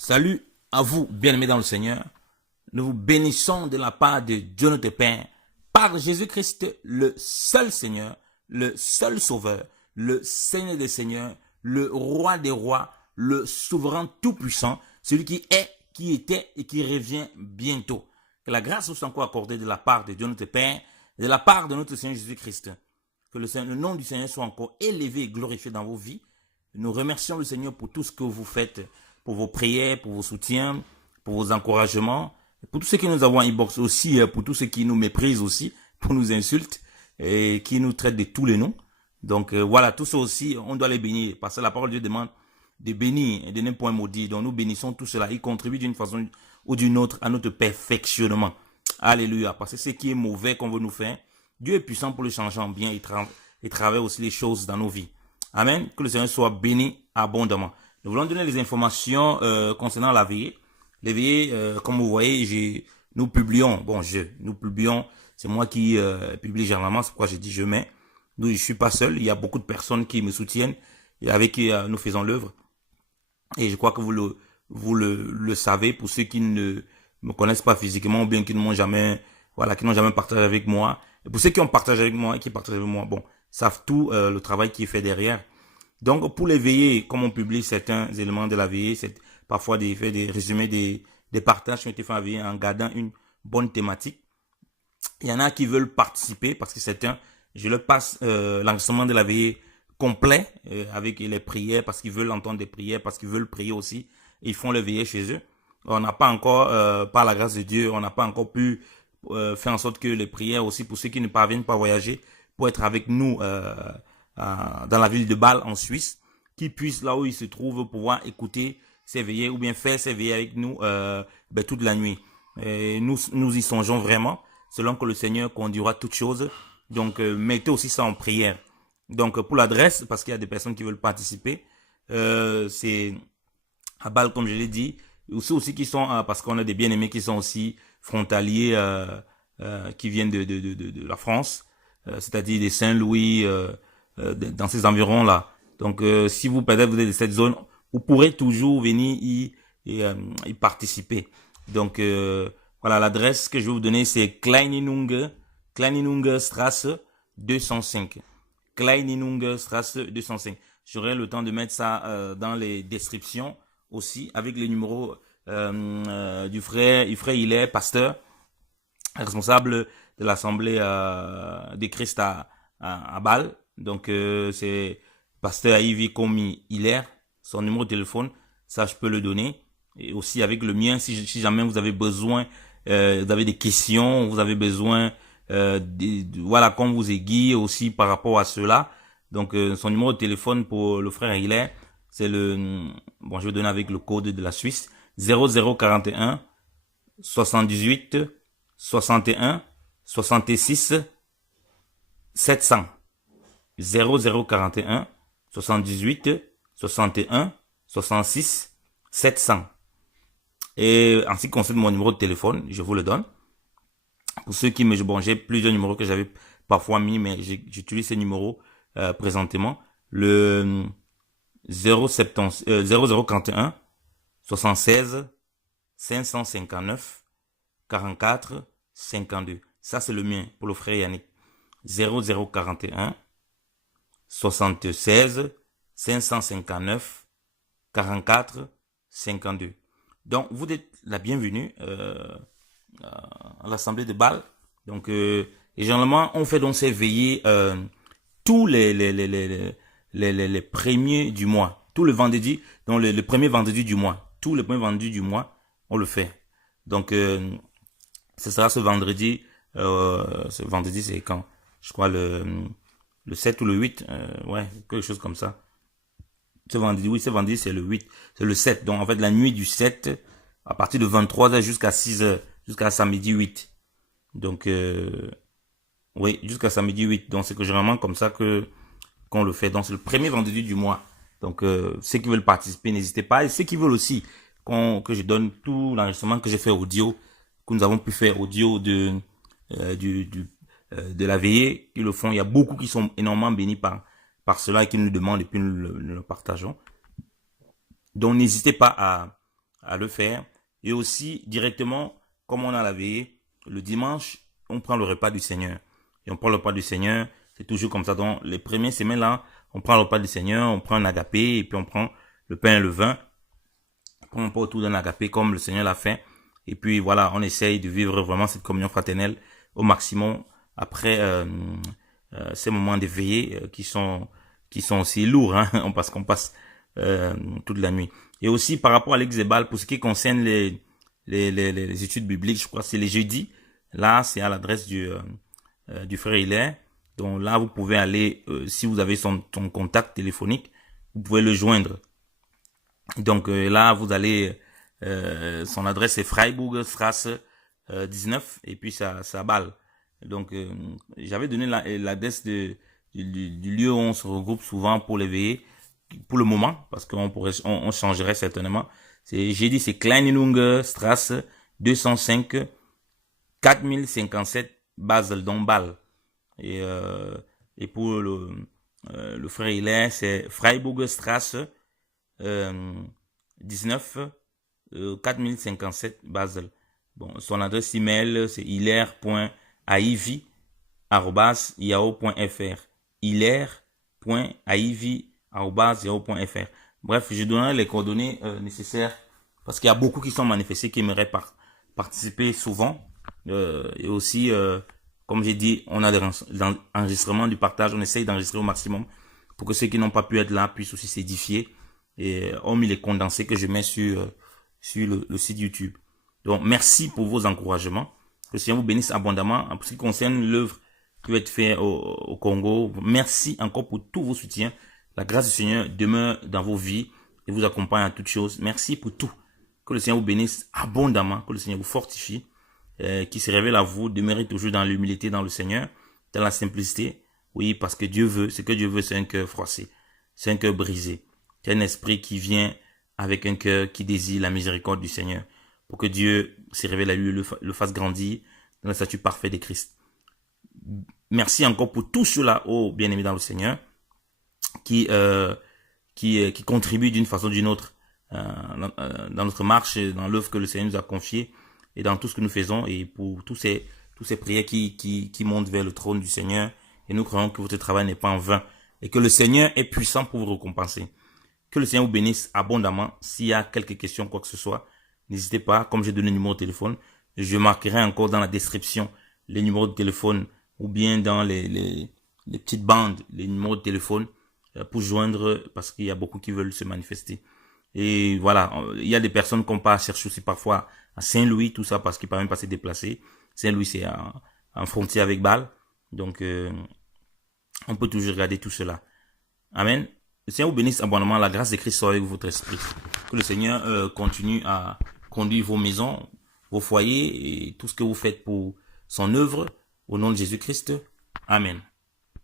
Salut à vous, bien-aimés dans le Seigneur. Nous vous bénissons de la part de Dieu notre Père, par Jésus-Christ, le seul Seigneur, le seul Sauveur, le Seigneur des Seigneurs, le Roi des Rois, le Souverain Tout-Puissant, celui qui est, qui était et qui revient bientôt. Que la grâce vous soit encore accordée de la part de Dieu notre Père, de la part de notre Seigneur Jésus-Christ. Que le nom du Seigneur soit encore élevé et glorifié dans vos vies. Nous remercions le Seigneur pour tout ce que vous faites, pour vos prières, pour vos soutiens, pour vos encouragements, pour tous ceux qui nous avons inbox aussi, pour tous ceux qui nous méprisent aussi, pour nous insultent et qui nous traitent de tous les noms. Donc voilà, tout ça aussi, on doit les bénir parce que la parole de Dieu demande de bénir et de ne point maudire. Donc nous bénissons tout cela. Il contribue d'une façon ou d'une autre à notre perfectionnement. Alléluia. Parce que ce qui est mauvais qu'on veut nous faire, Dieu est puissant pour le changer en bien et travaille aussi les choses dans nos vies. Amen. Que le Seigneur soit béni abondamment. Nous voulons donner les informations concernant la veillée. Les veillées, comme vous voyez, nous publions, c'est moi qui publie généralement, c'est pourquoi j'ai dit je mets. Nous, je suis pas seul, il y a beaucoup de personnes qui me soutiennent et avec qui nous faisons l'œuvre. Et je crois que vous le savez, pour ceux qui ne me connaissent pas physiquement ou bien qui ne m'ont jamais, qui n'ont jamais partagé avec moi. Et pour ceux qui ont partagé avec moi et qui partagent avec moi, savent tout le travail qui est fait derrière. Donc, pour les veillées, comme on publie certains éléments de la veillée, c'est parfois des résumés des partages qui ont été faits à la veillée en gardant une bonne thématique. Il y en a qui veulent participer parce que certains, je leur passe l'enregistrement de la veillée complet avec les prières parce qu'ils veulent entendre des prières, parce qu'ils veulent prier aussi. Et ils font le veillée chez eux. On n'a pas encore, par la grâce de Dieu, on n'a pas encore pu faire en sorte que les prières aussi, pour ceux qui ne parviennent pas à voyager, pour être avec nous dans la ville de Bâle en Suisse, qui puissent là où ils se trouvent pouvoir écouter ces veillées ou bien faire ces veillées avec nous toute la nuit. Et nous y songeons vraiment, selon que le Seigneur conduira toutes choses. Donc mettez aussi ça en prière. Donc pour l'adresse, parce qu'il y a des personnes qui veulent participer, c'est à Bâle comme je l'ai dit. Aussi qui sont, parce qu'on a des bien-aimés qui sont aussi frontaliers, qui viennent de la France, c'est-à-dire des Saint-Louis, dans ces environs-là. Donc, si vous peut-être vous êtes de cette zone, vous pourrez toujours venir y participer. Donc, voilà, l'adresse que je vais vous donner, c'est Kleininunge Strasse 205. Kleininunge Strasse 205. J'aurai le temps de mettre ça dans les descriptions aussi, avec les numéros du frère il est pasteur, responsable de l'Assemblée des Christ à Bâle. Donc, c'est pasteur Ivy Komi Hilaire, son numéro de téléphone, ça je peux le donner. Et aussi avec le mien, si jamais vous avez besoin, vous avez des questions, vous avez besoin, qu'on vous aiguille aussi par rapport à cela. Donc, son numéro de téléphone pour le frère Hilaire, c'est je vais donner avec le code de la Suisse, 0041 78 61 66 700. 0041 78 61 66 700. Et en ce qui concerne mon numéro de téléphone, je vous le donne. Pour ceux qui j'ai plusieurs numéros que j'avais parfois mis, mais j'utilise ces numéros présentement. Le 0041 76 559 44 52. Ça, c'est le mien pour le frère Yannick. 0041 76 559 44 52. Donc, vous êtes la bienvenue à l'Assemblée de Bâle. Donc, et généralement, on fait donc ces veillées tous les premiers du mois. Tout le vendredi, donc le premier vendredi du mois. Tout le premier vendredi du mois, on le fait. Donc, ce sera ce vendredi. Ce vendredi, c'est quand? Je crois le 7 ou le 8. Quelque chose comme ça. Ce vendredi, c'est le 8. C'est le 7. Donc, en fait, la nuit du 7, à partir de 23h jusqu'à 6h, jusqu'à samedi 8. Donc, jusqu'à samedi 8. Donc, c'est que généralement comme ça qu'on le fait. Donc, c'est le premier vendredi du mois. Donc, ceux qui veulent participer, n'hésitez pas. Et ceux qui veulent aussi que je donne tout l'enregistrement que j'ai fait audio, que nous avons pu faire audio de la veillée, ils le font. Il y a beaucoup qui sont énormément bénis par cela et qui nous demandent et puis nous le partageons. Donc, n'hésitez pas à le faire. Et aussi, directement, comme on a la veillée, le dimanche, on prend le repas du Seigneur. Et on prend le repas du Seigneur, c'est toujours comme ça. Donc, les premières semaines là, on prend le repas du Seigneur, on prend un agapé, et puis on prend le pain et le vin. On prend pas autour d'un agapé comme le Seigneur l'a fait. Et puis voilà, on essaye de vivre vraiment cette communion fraternelle au maximum après ces moments de veillée qui sont aussi lourds, hein, parce qu'on passe toute la nuit. Et aussi par rapport à l'exébal, pour ce qui concerne les études bibliques, je crois que c'est les jeudis. Là, c'est à l'adresse du frère Hilaire. Donc là, vous pouvez aller, si vous avez son contact téléphonique, vous pouvez le joindre. Donc là, vous allez, son adresse c'est Freiburgstrasse 19 et puis ça Bâle. Donc j'avais donné l'adresse du lieu où on se regroupe souvent pour les veillées pour le moment, parce on changerait certainement. J'ai dit c'est Kleinlungerstrasse 205 4057 Basel, donc Bâle. Et pour le frère Hilaire, c'est Freiburgstrasse 19 4057 Basel. Bon, son adresse email c'est hilaire.aivi@yahoo.fr. hilaire.aivi@yahoo.fr. Bref, je donnerai les coordonnées nécessaires parce qu'il y a beaucoup qui sont manifestés qui aimeraient participer souvent. Et aussi, comme j'ai dit, on a des enregistrements du partage. On essaye d'enregistrer au maximum pour que ceux qui n'ont pas pu être là puissent aussi s'édifier. Et hormis les condensés que je mets sur le site YouTube. Donc, merci pour vos encouragements. Que le Seigneur vous bénisse abondamment. En ce qui concerne l'œuvre qui va être faite au Congo, merci encore pour tous vos soutiens. La grâce du Seigneur demeure dans vos vies et vous accompagne en toutes choses. Merci pour tout. Que le Seigneur vous bénisse abondamment. Que le Seigneur vous fortifie. Qui se révèle à vous. Demeurez toujours dans l'humilité dans le Seigneur. Dans la simplicité. Oui, parce que Dieu veut. Ce que Dieu veut, c'est un cœur froissé. C'est un cœur brisé. C'est un esprit qui vient avec un cœur qui désire la miséricorde du Seigneur. Pour que Dieu se révèle à lui, le fasse grandir dans le statut parfait de Christ. Merci encore pour tout cela, oh bien-aimés dans le Seigneur, qui contribuent d'une façon ou d'une autre dans notre marche, dans l'œuvre que le Seigneur nous a confiée et dans tout ce que nous faisons, et pour tous ces prières qui montent vers le trône du Seigneur. Et nous croyons que votre travail n'est pas en vain et que le Seigneur est puissant pour vous récompenser. Que le Seigneur vous bénisse abondamment. S'il y a quelques questions, quoi que ce soit, n'hésitez pas. Comme j'ai donné le numéro de téléphone, je marquerai encore dans la description les numéros de téléphone ou bien dans les petites bandes, les numéros de téléphone pour joindre, parce qu'il y a beaucoup qui veulent se manifester. Et voilà, il y a des personnes qu'on part chercher aussi parfois à Saint-Louis, tout ça, parce qu'ils ne peuvent même pas se déplacer. Saint-Louis, c'est en frontière avec Bâle. Donc, on peut toujours regarder tout cela. Amen. Le Seigneur vous bénisse abondamment. La grâce de Christ soit avec votre esprit. Que le Seigneur continue à conduire vos maisons, vos foyers et tout ce que vous faites pour son œuvre. Au nom de Jésus-Christ. Amen.